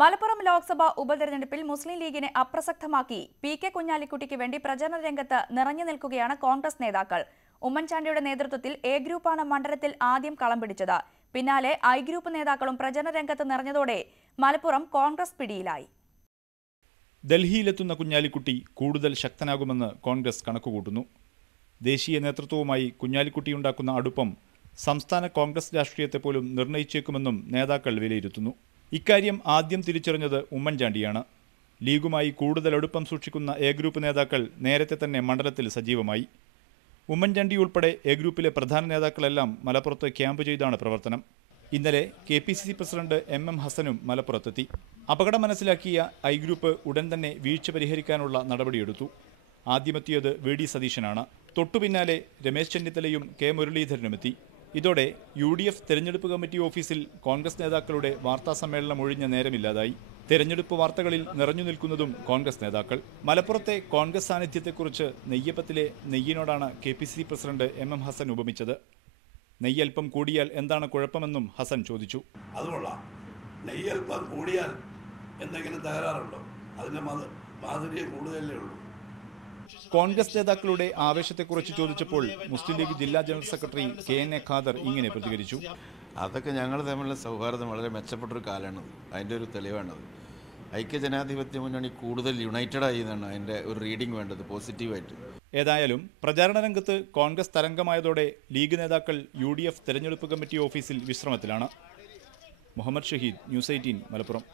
മലപ്പുറം ലോക്സഭാ ഉപതെരഞ്ഞെടുപ്പിൽ മുസ്ലിം ലീഗിനെ അപ്രസക്തമാക്കി പി.കെ. കുഞ്ഞാലിക്കുട്ടിക്ക് വേണ്ടി പ്രചരണ രംഗത്ത് നിറഞ്ഞു നിൽക്കുകയാണ് കോൺഗ്രസ് നേതാക്കൾ. ഉമ്മൻചാണ്ടിയുടെ നേതൃത്വത്തിൽ എ ഗ്രൂപ്പാണ് മണ്ഡലത്തിൽ ആദ്യം കളം പിടിച്ചത്. പിന്നാലെ ഐ ഗ്രൂപ്പ് നേതാക്കളും പ്രചരണ രംഗത്ത് നിറഞ്ഞതോടെ മലപ്പുറം കോൺഗ്രസ് പിടിയിലായി. ഡൽഹിയിലെത്തുന്ന കുഞ്ഞാലിക്കുട്ടി കൂടുതൽ ശക്തനാകുമെന്ന് കോൺഗ്രസ് കണക്കുകൂട്ടുന്നു. ദേശീയ നേതൃത്വവുമായി കുഞ്ഞാലിക്കുട്ടിയുണ്ടാക്കുന്ന അടുപ്പം സംസ്ഥാന കോൺഗ്രസ് രാഷ്ട്രീയത്തെ പോലും നിർണയിച്ചേക്കുമെന്നും നേതാക്കൾ വിലയിരുത്തുന്നു. ഇക്കാര്യം ആദ്യം തിരിച്ചറിഞ്ഞത് ഉമ്മൻചാണ്ടിയാണ്. ലീഗുമായി കൂടുതൽ അടുപ്പം സൂക്ഷിക്കുന്ന എ ഗ്രൂപ്പ് നേതാക്കൾ നേരത്തെ തന്നെ മണ്ഡലത്തിൽ സജീവമായി. ഉമ്മൻചാണ്ടി ഉൾപ്പെടെ എ ഗ്രൂപ്പിലെ പ്രധാന നേതാക്കളെല്ലാം മലപ്പുറത്ത് ക്യാമ്പ് ചെയ്താണ് പ്രവർത്തനം. ഇന്നലെ KPCC പ്രസിഡന്റ് MM ഹസനും മലപ്പുറത്തെത്തി. അപകടം മനസ്സിലാക്കിയ ഐ ഗ്രൂപ്പ് ഉടൻ തന്നെ വീഴ്ച പരിഹരിക്കാനുള്ള നടപടിയെടുത്തു. ആദ്യമെത്തിയത് VD സതീശനാണ്. തൊട്ടുപിന്നാലെ രമേശ് ചെന്നിത്തലയും K മുരളീധരനുമെത്തി. ഇതോടെ UDF തെരഞ്ഞെടുപ്പ് കമ്മിറ്റി ഓഫീസിൽ കോൺഗ്രസ് നേതാക്കളുടെ വാർത്താസമ്മേളനം ഒഴിഞ്ഞ നേരമില്ലാതായി. തെരഞ്ഞെടുപ്പ് വാർത്തകളിൽ നിറഞ്ഞു നിൽക്കുന്നതും കോൺഗ്രസ് നേതാക്കൾ. മലപ്പുറത്തെ കോൺഗ്രസ് സാന്നിധ്യത്തെക്കുറിച്ച് നെയ്യപ്പത്തിലെ നെയ്യിനോടാണ് KPCC പ്രസിഡന്റ് MM ഹസൻ ഉപമിച്ചത്. നെയ്യൽപ്പം കൂടിയാൽ എന്താണ് കുഴപ്പമെന്നും ഹസൻ ചോദിച്ചു. അതുകൊള്ളാം, നെയ്യൽപ്പം കൂടിയാൽ എന്തെങ്കിലും തകരാറുണ്ടോ? അതിന്റെ മാധുര്യം കൂടുതലേ ഉള്ളൂ. കോൺഗ്രസ് നേതാക്കളുടെ ആവേശത്തെക്കുറിച്ച് ചോദിച്ചപ്പോൾ മുസ്ലിം ലീഗ് ജില്ലാ ജനറൽ സെക്രട്ടറി KNA ഖാദർ ഇങ്ങനെ പ്രതികരിച്ചു. അതൊക്കെ ഞങ്ങൾ തമ്മിലുള്ള സൗഹാർദ്ദം വളരെ മെച്ചപ്പെട്ടൊരു കാലമാണത്. അതിൻ്റെ ഒരു തെളിവാണത്. ഐക്യജനാധിപത്യ മുന്നണി കൂടുതൽ യുണൈറ്റഡായി എന്നാണ് അതിൻ്റെ ഒരു റീഡിംഗ് വേണ്ടത്, പോസിറ്റീവായിട്ട്. ഏതായാലും പ്രചാരണ രംഗത്ത് കോൺഗ്രസ് തരംഗമായതോടെ ലീഗ് നേതാക്കൾ UDF തെരഞ്ഞെടുപ്പ് കമ്മിറ്റി ഓഫീസിൽ വിശ്രമത്തിലാണ്. മുഹമ്മദ് ഷഹീദ്, News 18 മലപ്പുറം.